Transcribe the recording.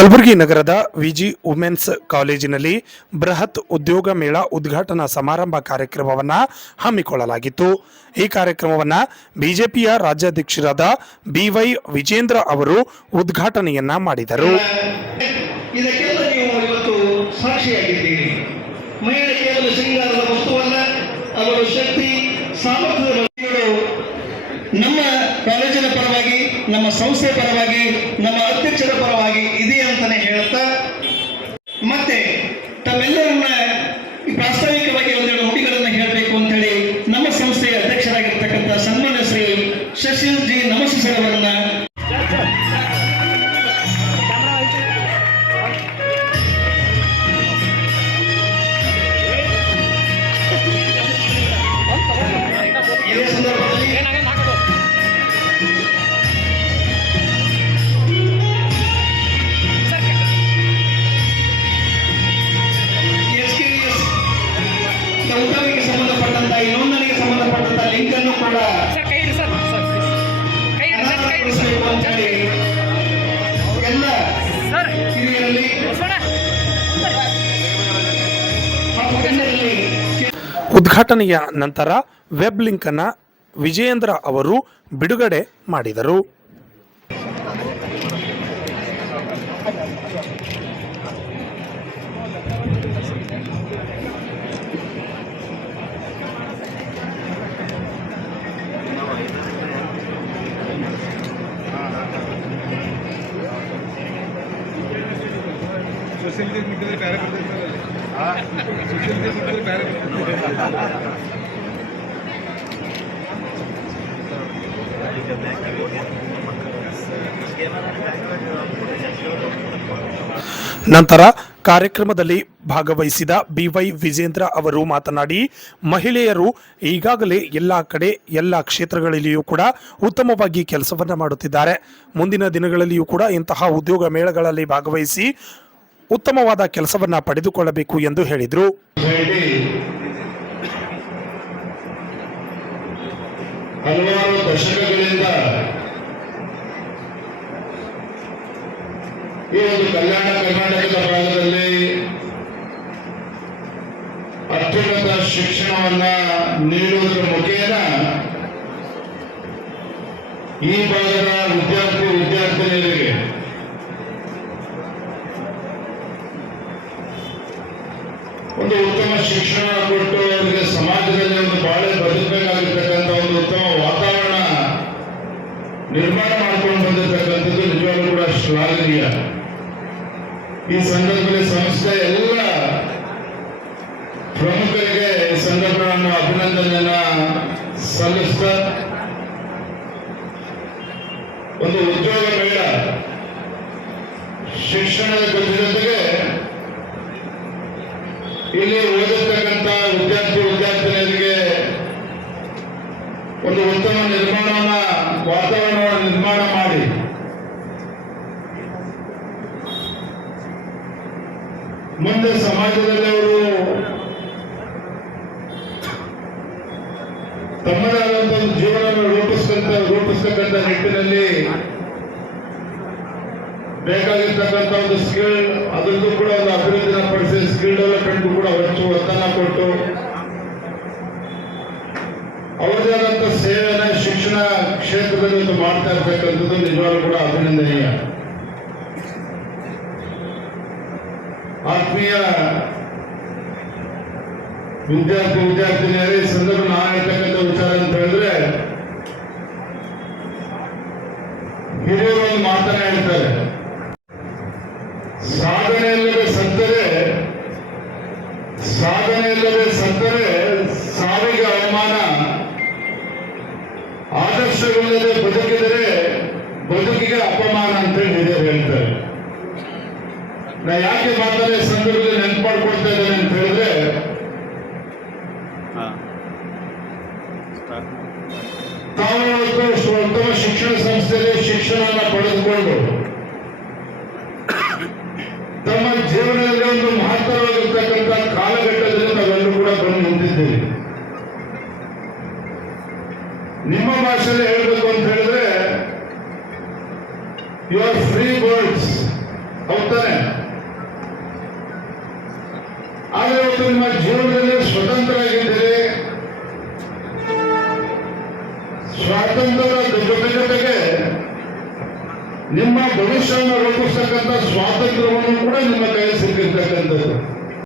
ಕಲಬುರಗಿ ನಗರದ ವಿಜಿ ವುಮೆನ್ಸ್ ಕಾಲೇಜಿನಲ್ಲಿ ಬೃಹತ್ ಉದ್ಯೋಗ ಮೇಳ ಉದ್ಘಾಟನಾ ಸಮಾರಂಭ ಕಾರ್ಯಕ್ರಮವನ್ನು ಹಮ್ಮಿಕೊಳ್ಳಲಾಗಿತ್ತು. ಈ ಕಾರ್ಯಕ್ರಮವನ್ನು ಬಿಜೆಪಿಯ ರಾಜ್ಯಾಧ್ಯಕ್ಷರಾದ ಬಿವೈ ವಿಜೇಂದ್ರ ಅವರು ಉದ್ಘಾಟನೆಯನ್ನ ಮಾಡಿದರು. ಇದಕ್ಕೆಲ್ಲ ನೀವು ಇವತ್ತು ಸಾಕ್ಷಿಯಾಗಿದ್ದೀರಿ. ಮಹಿಳೆ ಕೇವಲ ಶೃಂಗಾರದ ವಸ್ತುವಲ್ಲ, ಅವರ ಶಕ್ತಿ ಸಾಮರ್ಥ್ಯದ ಬಗ್ಗೆಗಳು ನಮ್ಮ ಕಾಲೇಜಿನ ಪರವಾಗಿ, ನಮ್ಮ ಸಂಸ್ಥೆ ಪರವಾಗಿ, ನಮ್ಮ ಅಧ್ಯಕ್ಷರ ಪರವಾಗಿ ಇದೆ ಅಂತಾನೆ ಹೇಳುತ್ತಾ, ಮತ್ತೆ ತಮ್ಮೆಲ್ಲರನ್ನ ಪ್ರಾಸ್ತಾವಿಕವಾಗಿ ಒಂದೆರಡು ನುಡಿಗಳನ್ನು ಹೇಳಬೇಕು ಅಂತ ಹೇಳಿ ನಮ್ಮ ಸಂಸ್ಥೆಯ ಅಧ್ಯಕ್ಷರಾಗಿರ್ತಕ್ಕಂಥ ಸನ್ಮಾನ್ಯ ಶ್ರೀ ಶಶಿಲ್ ಜಿ ನಮಸ್ತೆ ಸರ್ ಅವರನ್ನ ಇದೇ ಸಂದರ್ಭದಲ್ಲಿ ಸಂಬಂಧಪಟ್ಟಂತ ಈ ನೋಂದಣಿಗೆ ಸಂಬಂಧಪಟ್ಟಂತ ಲಿಂಕ್ ಅನ್ನು ಕೂಡ ಎಲ್ಲ ಹಿರಿಯರಲ್ಲಿ ಉದ್ಘಾಟನೆಯ ನಂತರ ವೆಬ್ ಲಿಂಕ್ ಅನ್ನು ವಿಜಯೇಂದ್ರ ಅವರು ಬಿಡುಗಡೆ ಮಾಡಿದರು. ನಂತರ ಕಾರ್ಯಕ್ರಮದಲ್ಲಿ ಭಾಗವಹಿಸಿದ ಬಿವೈ ವಿಜೇಂದ್ರ ಅವರು ಮಾತನಾಡಿ, ಮಹಿಳೆಯರು ಈಗಾಗಲೇ ಎಲ್ಲ ಕಡೆ ಎಲ್ಲ ಕ್ಷೇತ್ರಗಳಲ್ಲಿಯೂ ಕೂಡ ಉತ್ತಮವಾಗಿ ಕೆಲಸವನ್ನ ಮಾಡುತ್ತಿದ್ದಾರೆ. ಮುಂದಿನ ದಿನಗಳಲ್ಲಿಯೂ ಕೂಡ ಇಂತಹ ಉದ್ಯೋಗ ಮೇಳಗಳಲ್ಲಿ ಭಾಗವಹಿಸಿ ಉತ್ತಮವಾದ ಕೆಲಸವನ್ನ ಪಡೆದುಕೊಳ್ಳಬೇಕು ಎಂದು ಹೇಳಿದರು. ಹಲವಾರು ದಶಕಗಳಿಂದ ಈ ಒಂದು ಕಲ್ಯಾಣ ಕರ್ನಾಟಕದ ಭಾಗದಲ್ಲಿ ಅತ್ಯುನ್ನತ ಶಿಕ್ಷಣವನ್ನ ನೀಡುವುದರ ಮುಖೇನ ಈ ಭಾಗದ ವಿದ್ಯಾರ್ಥಿನಿಯರಿಗೆ ಒಂದು ಉತ್ತಮ ಶಿಕ್ಷಣ ಕೊಟ್ಟು ಅವರಿಗೆ ಸಮಾಜದಲ್ಲಿ ಒಂದು ಬಾಳೆ ಬದುಕಬೇಕಾಗಿರ್ತಕ್ಕಂಥ ಒಂದು ಉತ್ತಮ ವಾತಾವರಣ ನಿರ್ಮಾಣ ಮಾಡ್ಕೊಂಡು ಬಂದಿರತಕ್ಕಂಥದ್ದು ನಿಜವಾಗ್ಲೂ ಕೂಡ ಶ್ಲಾಘನೀಯ. ಈ ಸಂದರ್ಭದಲ್ಲಿ ಸಂಸ್ಥೆ ಎಲ್ಲ ಪ್ರಮುಖರಿಗೆ ಈ ಸಂದರ್ಭವನ್ನು ಅಭಿನಂದನೆಯನ್ನ ಸಲ್ಲಿಸ್ತಾ, ಒಂದು ಉದ್ಯೋಗ ಮೇಳ ಶಿಕ್ಷಣದ ಜೊತೆಗೆ ಇಲ್ಲಿ ಓದಿರ್ತಕ್ಕಂಥ ವಿದ್ಯಾರ್ಥಿನಿಯರಿಗೆ ಒಂದು ಉತ್ತಮ ವಾತಾವರಣವನ್ನು ನಿರ್ಮಾಣ ಮಾಡಿ ಮುಂದೆ ಸಮಾಜದಲ್ಲಿ ಅವರು ತಮ್ಮದಾದಂಥ ಜೀವನವನ್ನು ರೂಪಿಸ್ತಕ್ಕಂಥ ನಿಟ್ಟಿನಲ್ಲಿ ಬೇಕಾಗಿರ್ತಕ್ಕಂಥ ಒಂದು ಸ್ಕಿಲ್, ಅದರದ್ದು ಕೂಡ ಒಂದು ಅಭಿವೃದ್ಧಿನ ಪಡಿಸಿ ಸ್ಕಿಲ್ ಡೆವಲಪ್ಮೆಂಟ್ ಕೂಡ ಒತ್ತನ್ನು ಕೊಟ್ಟು ಅವರದೇ ಆದಂಥ ಸೇವೆನ ಶಿಕ್ಷಣ ಕ್ಷೇತ್ರದಲ್ಲಿ ಮಾಡ್ತಾ ಇರ್ತಕ್ಕಂಥದ್ದು ನಿಜವಾಗ್ಲೂ ಕೂಡ ಅಭಿನಂದನೀಯ. ಆತ್ಮೀಯ ವಿದ್ಯಾರ್ಥಿನಿಯರೇ, ಈ ಸಂದರ್ಭ ನಾನು ಹೇಳ್ತಕ್ಕಂಥ ವಿಚಾರ ಅಂತ ಹೇಳಿದ್ರೆ, ಹಿರಿಯರು ಒಂದು ಮಾತನ್ನ ಹೇಳ್ತಾರೆ, ಸಾಧನೆ ಇಲ್ಲದೆ ಸತ್ತರೆ ಸಾವಿಗೆ ಅವಮಾನ, ಆದರ್ಶವಿಲ್ಲದೆ ಬದುಕಿದರೆ ಬದುಕಿಗೆ ಅಪಮಾನ ಅಂತ ಹಿರಿಯರು ಹೇಳ್ತಾರೆ. ನಾ ಯಾಕೆ ಮಾತಾಡಿ ಸಂದರ್ಭದಲ್ಲಿ ನೆನಪು ಮಾಡ್ಕೊಡ್ತಾ ಇದ್ದೇನೆ ಅಂತ ಹೇಳಿದ್ರೆ, ತಾವು ಉತ್ತಮ ಶಿಕ್ಷಣ ಸಂಸ್ಥೆಯಲ್ಲಿ ಶಿಕ್ಷಣವನ್ನು ಪಡೆದುಕೊಂಡು ತಮ್ಮ ಜೀವನದಲ್ಲಿ ಒಂದು ಮಹತ್ತರವಾಗಿರ್ತಕ್ಕಂಥ ಕಾಲಘಟ್ಟದಲ್ಲಿ ನಾವೆಲ್ಲರೂ ಕೂಡ ಬಂದು ನಿಂತಿದ್ದೇವೆ. ನಿಮ್ಮ ಭಾಷೆಯಲ್ಲಿ ಹೇಳಬೇಕು ಅಂತ ಹೇಳಿದ್ರೆ, ಯು ಆರ್ ಫ್ರೀ ಬರ್ಡ್ಸ್ ಹೌದಾನೆ? ಆದ್ರೆ ಇವತ್ತು ನಿಮ್ಮ ಜೀವನದಲ್ಲಿ ಸ್ವತಂತ್ರ ಆಗಿದ್ದೀರಿ. ಸ್ವಾತಂತ್ರ್ಯದ ಜೊತೆಗೆ ನಿಮ್ಮ ಭವಿಷ್ಯವನ್ನು ರೂಪಿಸ್ತಕ್ಕಂಥ ಸ್ವಾತಂತ್ರ್ಯವನ್ನು ಕೂಡ ನಿಮ್ಮ ಕೈ ಸಿಕ್ಕಿರ್ತಕ್ಕಂಥದ್ದು.